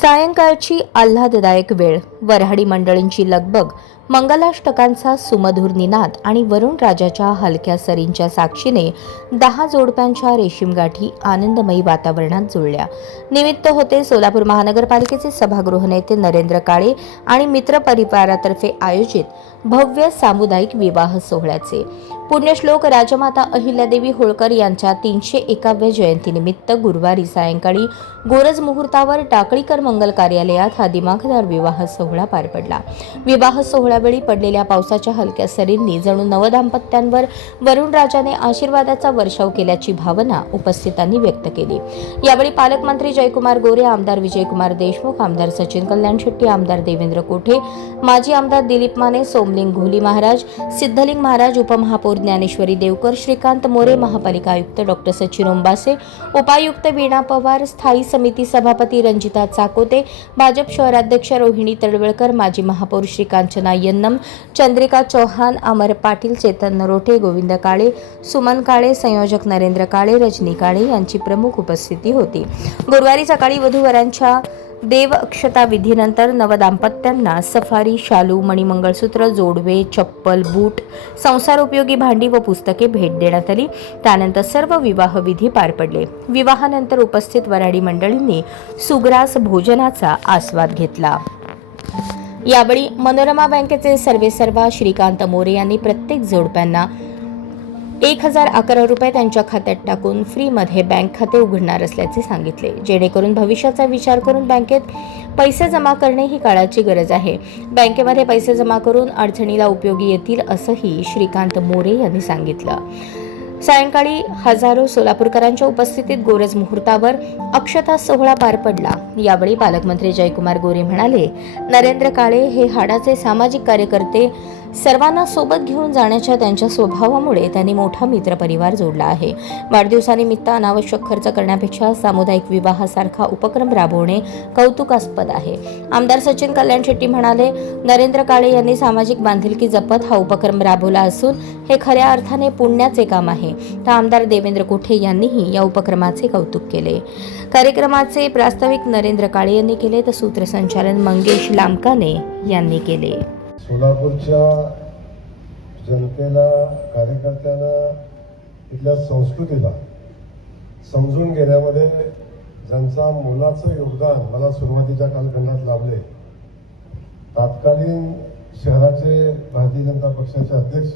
सायंकाळची आल्हाददायक वेळ, वऱ्हाडी मंडळींची लगबग, मंगलाष्टकांचा सुमधुर निनाद आणि वरुण राजाच्या हलक्या सरींच्या साक्षीने 10 जोडप्यांच्या रेशीमगाठी आनंदमयी वातावरणात जुळल्या. निमित्त होते सोलापूर महानगरपालिकेचे सभागृह नेते नरेंद्र काळे आणि मित्र परिवारातर्फे आयोजित भव्य सामुदायिक विवाह सोहळ्याचे. पुण्यश्लोक राजमाता अहिल्यादेवी होळकर यांच्या 301व्या जयंतीनिमित्त गुरुवारी सायंकाळी गोरज मुहूर्तावर टाकळीकर मंगल कार्यालयात हा दिमाखदार विवाह सोहळा पार पडला. विवाह सोहळ्यावेळी पडलेल्या पावसाच्या हलक्या सरींनी जणू नवदाम्पत्यांवर वरुण राजाने आशीर्वादाचा वर्षाव केल्याची भावना उपस्थितांनी व्यक्त केली. यावेळी पालकमंत्री जयकुमार गोरे, आमदार विजयकुमार देशमुख, आमदार सचिन कल्याण शेट्टी, आमदार देवेंद्र कोठे, माजी आमदार दिलीप माने, सोमलिंग घोली महाराज, सिद्धलिंग महाराज, उपमहापौर ज्ञानेश्वरी देवकर, श्रीकांत मोरे, महापालिका आयुक्त डॉ. सचिन ओंबासे, उपायुक्त वीणा पवार, स्थायी समिती सभापती रंजिता चाकोते, भाजप शहराध्यक्ष रोहिणी तडवळकर, माजी महापौर श्रीकांचना यन्नम, चंद्रिका चौहान, अमर पाटील, चेतन नरोटे, गोविंद काळे, सुमन काळे, संयोजक नरेंद्र काळे, रजनी काळे यांची प्रमुख उपस्थिती होती. गुरुवारी सकाळी वधूवरांच्या देव अक्षता विधीनंतर नवदाम्पत्यांना सफारी, शालू, मणिमंगळसूत्र, जोडवे, चप्पल, बूट, संसारोपयोगी भांडी व पुस्तके भेट देण्यात आली. त्यानंतर सर्व विवाह विधी पार पडले. विवाहानंतर उपस्थित वऱ्हाडी मंडळींनी सुग्रास भोजनाचा आस्वाद घेतला. यावेळी मनोरमा बँकेचे सर्वेसर्वा श्रीकांत मोरे यांनी प्रत्येक जोडप्यांना 1011 रुपये त्यांच्या खात्यात टाकून फ्रीमध्ये बँक खाते उघडणार असल्याचे सांगितले, जेणेकरून भविष्याचा विचार करून बँकेत पैसे जमा करणे ही काळाची गरज आहे. बँकेमध्ये पैसे जमा करून अडचणीला उपयोगी येतील असंही श्रीकांत मोरे यांनी सांगितलं. सायंकाळी हजारो सोलापूरकरांच्या उपस्थितीत गोरज मुहूर्तावर अक्षता सोहळा पार पडला. यावेळी पालकमंत्री जयकुमार गोरे म्हणाले, नरेंद्र काळे हे हाडाचे सामाजिक कार्यकर्ते, सर्वांना सोबत घेऊन जाण्याच्या त्यांच्या स्वभावामुळे त्यांनी मोठा मित्रपरिवार जोडला आहे. वाढदिवसानिमित्त अनावश्यक खर्च करण्यापेक्षा सामुदायिक विवाहासारखा उपक्रम राबवणे कौतुकास्पद आहे. आमदार सचिन कल्याण शेट्टी म्हणाले, नरेंद्र काळे यांनी सामाजिक बांधिलकी जपत हा उपक्रम राबवला असून हे खऱ्या अर्थाने पुण्याचे काम आहे. तर आमदार देवेंद्र कोठे यांनीही या उपक्रमाचे कौतुक केले. कार्यक्रमाचे प्रास्ताविक नरेंद्र काळे यांनी केले तर सूत्रसंचालन मंगेश लामकाने यांनी केले. सोलापूरच्या जनतेला, कार्यकर्त्यांना, इथल्या संस्कृतीला समजून घेण्यामध्ये ज्यांचा मोलाचं योगदान मला सुरुवातीच्या कालखंडात लाभले, तात्कालीन शहराचे भारतीय जनता पक्षाचे अध्यक्ष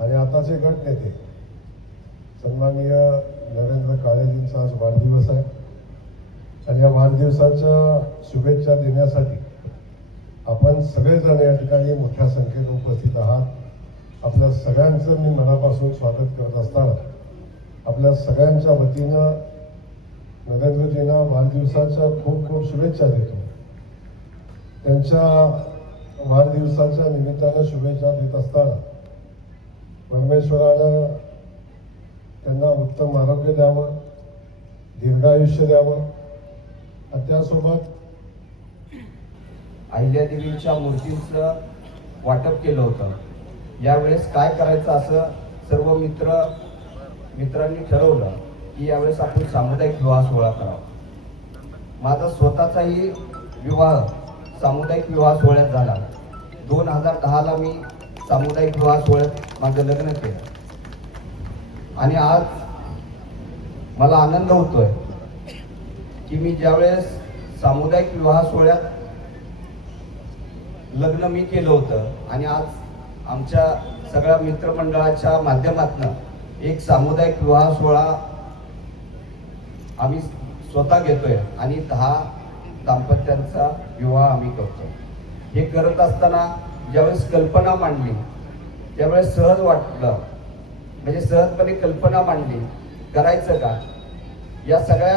आणि आताचे गट नेते सन्माननीय नरेंद्र काळेजींचा आज वाढदिवस आहे आणि या वाढदिवसाच्या शुभेच्छा देण्यासाठी आपण सगळेजण या ठिकाणी मोठ्या संख्येने उपस्थित आहात. आपल्या सगळ्यांचं मी मनापासून स्वागत करत असताना आपल्या सगळ्यांच्या वतीनं नरेंद्रजींना वाढदिवसाच्या खूप खूप शुभेच्छा देतो. त्यांच्या वाढदिवसाच्या निमित्तानं शुभेच्छा देत असताना परमेश्वरानं त्यांना उत्तम आरोग्य द्यावं, दीर्घायुष्य द्यावं आणि त्यासोबत अहिल्यादेवीच्या मूर्तींचं वाटप केलं होतं. यावेळेस काय करायचं असं सर्व मित्रांनी ठरवलं की यावेळेस आपण सामुदायिक विवाह सोहळा करावा. माझा स्वतःचाही विवाह सामुदायिक विवाह सोहळ्यात झाला. 2010ला मी सामुदायिक विवाह सोहळ्यात माझं लग्न केलं आणि आज मला आनंद होतोय की मी ज्यावेळेस सामुदायिक विवाह सोहळ्यात लग्न मी केलं होतं आणि आज आमच्या सगळ्या मित्रमंडळाच्या माध्यमातून एक सामुदायिक विवाह सोहळा आम्ही स्वतः घेतोय आणि 10 दाम्पत्यांचा विवाह आम्ही करतो. हे करत असताना ज्यावेळेस कल्पना मांडली त्यावेळेस सहज वाटलं, म्हणजे सहजपणे कल्पना मांडली, करायचं का. या सगळ्या